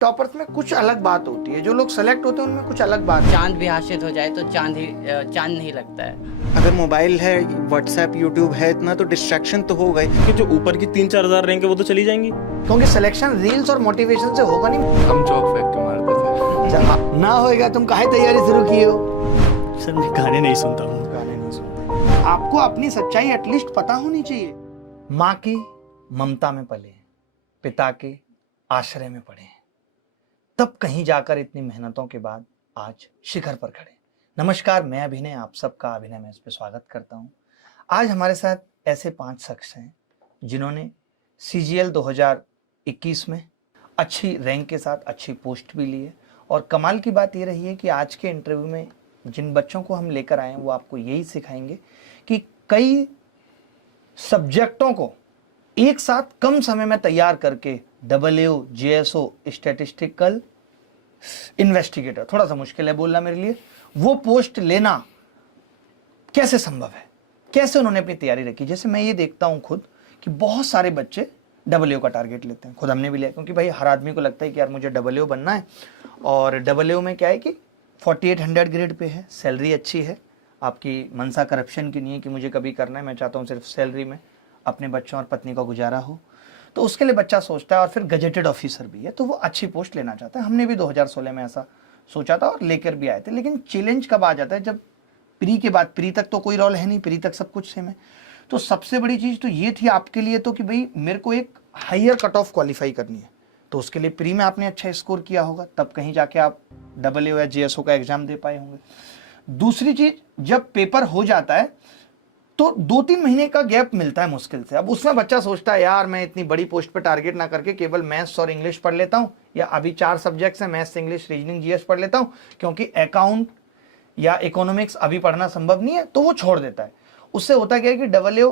Toppers में कुछ अलग बात होती है, जो लोग सेलेक्ट होते हैं उनमें कुछ अलग बात है। चांद भी हासिल हो जाए तो चांद नहीं लगता है। अगर मोबाइल है, व्हाट्सएप, यूट्यूब है, इतना तो डिस्ट्रैक्शन तो हो गई कि जो ऊपर की 3-4 हजार रैंक है वो तो चली जाएंगी। क्योंकि सिलेक्शन रील्स और मोटिवेशन से होगा नहीं। हम चौक फेंक के मारते थे। जब ना होएगा तुम काहे तैयारी शुरू किए हो? सर मैं गाने नहीं सुनता हूँ। गाने नहीं सुनते। आपको अपनी सच्चाई एटलीस्ट पता होनी चाहिए। माँ की ममता में पले, पिता के आश्रय में पढ़े, तब कहीं जाकर इतनी मेहनतों के बाद आज शिखर पर खड़े। नमस्कार, मैं अभिनय, आप सबका अभिनय में इस पर स्वागत करता हूँ। आज हमारे साथ ऐसे 5 शख्स हैं जिन्होंने CGL 2021 में अच्छी रैंक के साथ अच्छी पोस्ट भी ली है। और कमाल की बात ये रही है कि आज के इंटरव्यू में जिन बच्चों को हम लेकर आए हैं वो आपको यही सिखाएंगे कि कई सब्जेक्टों को एक साथ कम समय में तैयार करके WO, JSO, स्टैटिस्टिकल इन्वेस्टिगेटर, थोड़ा सा मुश्किल है बोलना मेरे लिए, वो पोस्ट लेना कैसे संभव है, कैसे उन्होंने अपनी तैयारी रखी। जैसे मैं ये देखता हूँ खुद कि बहुत सारे बच्चे WO का टारगेट लेते हैं, खुद हमने भी लिया, क्योंकि भाई हर आदमी को लगता है कि यार मुझे WO बनना है। और WO में क्या है कि 4800 ग्रेड पे है, सैलरी अच्छी है, आपकी मनसा करप्शन की नहीं है कि मुझे कभी करना है, मैं चाहता हूँ सिर्फ सैलरी में अपने बच्चों और पत्नी का गुजारा हो, तो उसके लिए बच्चा सोचता है। और फिर गजेटेड ऑफिसर भी है तो वो अच्छी पोस्ट लेना चाहता है। हमने भी 2016 में ऐसा सोचा था और लेकर भी आए थे। लेकिन चैलेंज कब आ जाता है, जब प्री के बाद, प्री तक तो कोई रोल है नहीं, प्री तक सब कुछ सेम है। तो सबसे बड़ी चीज़ तो ये थी आपके लिए तो कि भाई मेरे को एक हायर कट ऑफ क्वालिफाई करनी है, तो उसके लिए प्री में आपने अच्छा स्कोर किया होगा, तब कहीं जाके आप WO या JSO का एग्जाम दे पाए होंगे। दूसरी चीज़, जब पेपर हो जाता है तो 2-3 महीने का गैप मिलता है मुश्किल से। अब उसमें बच्चा सोचता है यार मैं इतनी बड़ी पोस्ट पे टारगेट ना करके केवल मैथ्स और इंग्लिश पढ़ लेता हूँ, या अभी 4 सब्जेक्ट्स हैं, मैथ्स, इंग्लिश, रीजनिंग, GS पढ़ लेता हूँ, क्योंकि अकाउंट या इकोनॉमिक्स अभी पढ़ना संभव नहीं है, तो वो छोड़ देता है। उससे होता क्या है कि WO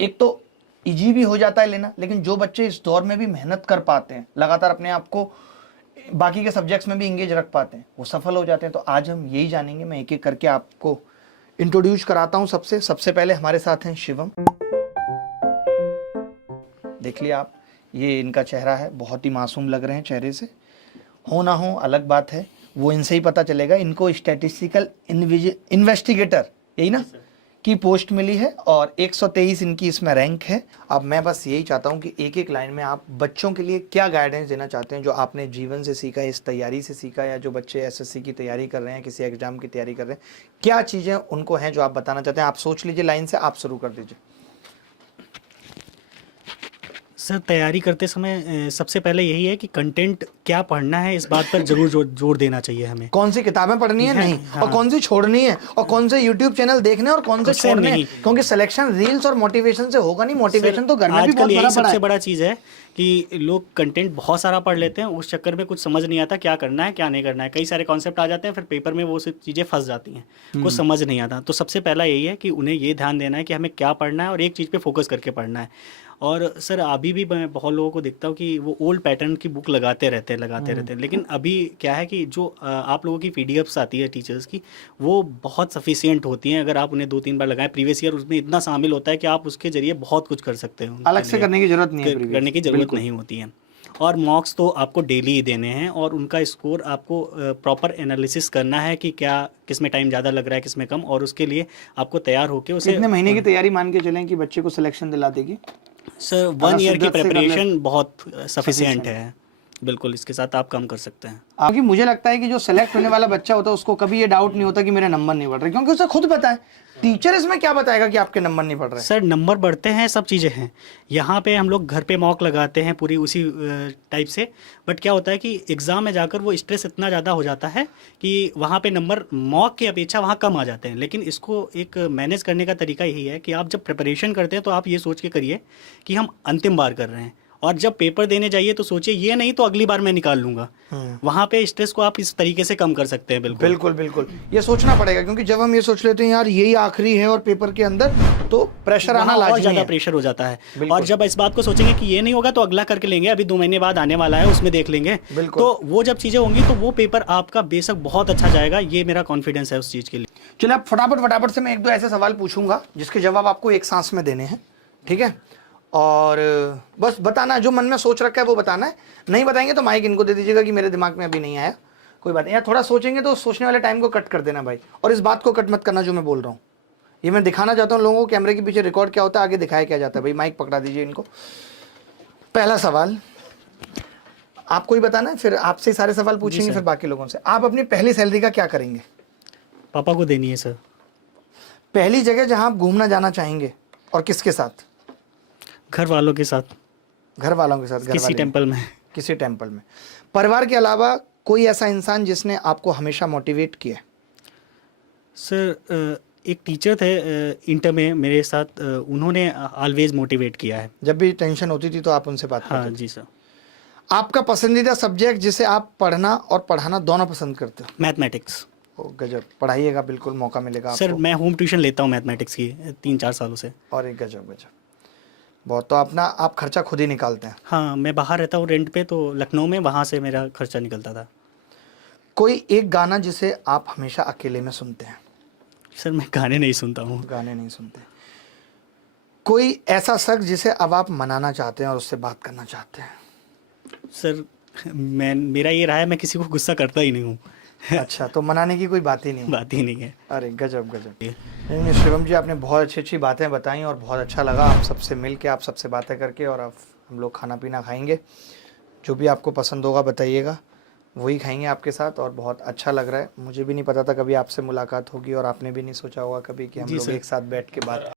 एक तो ईजी भी हो जाता है लेना, लेकिन जो बच्चे इस दौर में भी मेहनत कर पाते हैं, लगातार अपने आप को बाकी के सब्जेक्ट्स में भी इंगेज रख पाते हैं, वो सफल हो जाते हैं। तो आज हम यही जानेंगे, मैं एक एक करके आपको इंट्रोड्यूस कराता हूं। सबसे पहले हमारे साथ हैं शिवम। देख लिया आप, ये इनका चेहरा है, बहुत ही मासूम लग रहे हैं चेहरे से। हो ना हो अलग बात है, वो इनसे ही पता चलेगा। इनको स्टैटिस्टिकल इन्वेस्टिगेटर, यही ना, की पोस्ट मिली है और 123 इनकी इसमें रैंक है। अब मैं बस यही चाहता हूं कि एक एक लाइन में आप बच्चों के लिए क्या गाइडेंस देना चाहते हैं, जो आपने जीवन से सीखा, इस तैयारी से सीखा, या जो बच्चे SSC की तैयारी कर रहे हैं, किसी एग्जाम की तैयारी कर रहे हैं, क्या चीज़ें उनको हैं जो आप बताना चाहते हैं। आप सोच लीजिए, लाइन से आप शुरू कर दीजिए। सर तैयारी करते समय सबसे पहले यही है कि कंटेंट क्या पढ़ना है, इस बात पर जरूर जोर देना चाहिए हमें। कौन सी किताबें पढ़नी है, नहीं, हाँ। और कौन सी छोड़नी है, और कौन से YouTube चैनल देखने और कौन से छोड़ने हैं, क्योंकि सिलेक्शन रील्स और मोटिवेशन से होगा नहीं। मोटिवेशन तो घर में भी बहुत बड़ा सबसे बड़ा चीज़ है कि लोग कंटेंट बहुत सारा पढ़ लेते हैं, उस चक्कर में कुछ समझ नहीं आता क्या करना है क्या नहीं करना है। कई सारे कॉन्सेप्ट आ जाते हैं, फिर पेपर में वो सब चीज़ें फंस जाती हैं, कुछ समझ नहीं आता। तो सबसे पहला यही है कि उन्हें ये ध्यान देना है कि हमें क्या पढ़ना है और एक चीज़ पे फोकस करके पढ़ना है। और सर अभी भी मैं बहुत लोगों को देखता हूँ कि वो ओल्ड पैटर्न की बुक लगाते रहते हैं। लेकिन अभी क्या है कि जो आप लोगों की PDFs आती है टीचर्स की, वो बहुत सफिशिएंट होती हैं। अगर आप उन्हें 2-3 बार लगाएं, प्रीवियस ईयर उसमें इतना शामिल होता है कि आप उसके जरिए बहुत कुछ कर सकते हो। अलग से करने की जरूरत नहीं है, करने की जरूरत नहीं होती है। और मॉक्स तो आपको डेली ही देने हैं और उनका स्कोर आपको प्रॉपर एनालिसिस करना है कि क्या किस में टाइम ज़्यादा लग रहा है, किस में कम, और उसके लिए आपको तैयार होकर उसे कितने महीने की तैयारी मान के चलें कि बच्चे को सिलेक्शन दिला देगी। सर 1 ईयर की प्रिपरेशन बहुत सफिशिएंट है, बिल्कुल, इसके साथ आप कम कर सकते हैं। क्योंकि मुझे लगता है कि जो सेलेक्ट होने वाला बच्चा होता है उसको कभी ये डाउट नहीं होता कि मेरे नंबर नहीं बढ़ रहे, क्योंकि उसे खुद पता है। टीचर इसमें क्या बताएगा कि आपके नंबर नहीं बढ़ रहे? सर नंबर बढ़ते हैं, सब चीज़ें हैं। यहाँ पे हम लोग घर पे मॉक लगाते हैं पूरी उसी टाइप से, बट क्या होता है कि एग्ज़ाम में जाकर वो स्ट्रेस इतना ज़्यादा हो जाता है कि वहाँ पे नंबर मॉक की अपेक्षा वहाँ कम आ जाते हैं। लेकिन इसको एक मैनेज करने का तरीका यही है कि आप जब प्रिपरेशन करते हैं तो आप ये सोच के करिए कि हम अंतिम बार कर रहे हैं, और जब पेपर देने जाइए तो सोचिए ये नहीं तो अगली बार मैं निकाल लूंगा। वहाँ पे स्ट्रेस को आप इस तरीके से कम कर सकते हैं। बिल्कुल ये सोचना पड़ेगा, क्योंकि जब हम ये सोच लेते हैं यार यही आखिरी है और पेपर के अंदर, तो प्रेशर आना लाजमी है, ज़्यादा प्रेशर हो जाता है। और जब इस बात को सोचेंगे कि ये नहीं होगा तो अगला करके लेंगे, अभी 2 महीने बाद आने वाला है उसमें देख लेंगे, तो वो जब चीज़ें होंगी तो वो पेपर आपका बेशक बहुत अच्छा जाएगा, ये मेरा कॉन्फिडेंस है उस चीज़ के लिए। चलिए अब फटाफट से मैं 1-2 ऐसे सवाल पूछूंगा जिसके जवाब आपको एक सांस में देने हैं, ठीक है? और बस बताना है, जो मन में सोच रखा है वो बताना है। नहीं बताएंगे तो माइक इनको दे दीजिएगा कि मेरे दिमाग में अभी नहीं आया, कोई बात नहीं। या थोड़ा सोचेंगे तो सोचने वाले टाइम को कट कर देना भाई, और इस बात को कट मत करना जो मैं बोल रहा हूँ। ये मैं दिखाना चाहता हूँ लोगों को कैमरे के पीछे रिकॉर्ड क्या होता है, आगे दिखाया क्या जाता है। भाई माइक पकड़ा दीजिए इनको। पहला सवाल आपको ही बताना है, फिर आपसे सारे सवाल पूछेंगे, फिर बाकी लोगों से। आप अपनी पहली सैलरी का क्या करेंगे? पापा को देनी है सर। पहली जगह जहां आप घूमना जाना चाहेंगे और किसके साथ? घर वालों के साथ। घर वालों के साथ? घर किसी वाले टेम्पल में। किसी टेम्पल में। परिवार के अलावा कोई ऐसा इंसान जिसने आपको हमेशा मोटिवेट किया? सर एक टीचर थे इंटर में मेरे साथ, उन्होंने ऑलवेज मोटिवेट किया है। जब भी टेंशन होती थी तो आप उनसे बात हाँ करते थे? जी सर। आपका पसंदीदा सब्जेक्ट जिसे आप पढ़ना और पढ़ाना दोनों पसंद करते हो? मैथमेटिक्स। ओ गजब, पढ़ाइएगा, बिल्कुल मौका मिलेगा सर आपको। मैं होम ट्यूशन लेता हूँ मैथमेटिक्स की 3-4 सालों से। और एक गजब गजब, बहुत। तो अपना आप खर्चा खुद ही निकालते हैं? हाँ, मैं बाहर रहता हूँ रेंट पे, तो लखनऊ में, वहाँ से मेरा खर्चा निकलता था। कोई एक गाना जिसे आप हमेशा अकेले में सुनते हैं? सर मैं गाने नहीं सुनता हूँ। गाने नहीं सुनते। कोई ऐसा शख्स जिसे अब आप मनाना चाहते हैं और उससे बात करना चाहते हैं? सर मेरा ये रहा है, मैं किसी को गुस्सा करता ही नहीं हूँ। अच्छा, तो मनाने की कोई बात ही नहीं? बात ही नहीं है। अरे गजब गजब। नहीं नहीं शिवम जी, आपने बहुत अच्छी अच्छी बातें बताई और बहुत अच्छा लगा आप सबसे मिल के, आप सबसे बातें करके। और अब हम लोग खाना पीना खाएंगे, जो भी आपको पसंद होगा बताइएगा, वही खाएंगे आपके साथ। और बहुत अच्छा लग रहा है, मुझे भी नहीं पता था कभी आपसे मुलाकात होगी, और आपने भी नहीं सोचा होगा कभी कि हम जी लोग सर। एक साथ बैठ के बात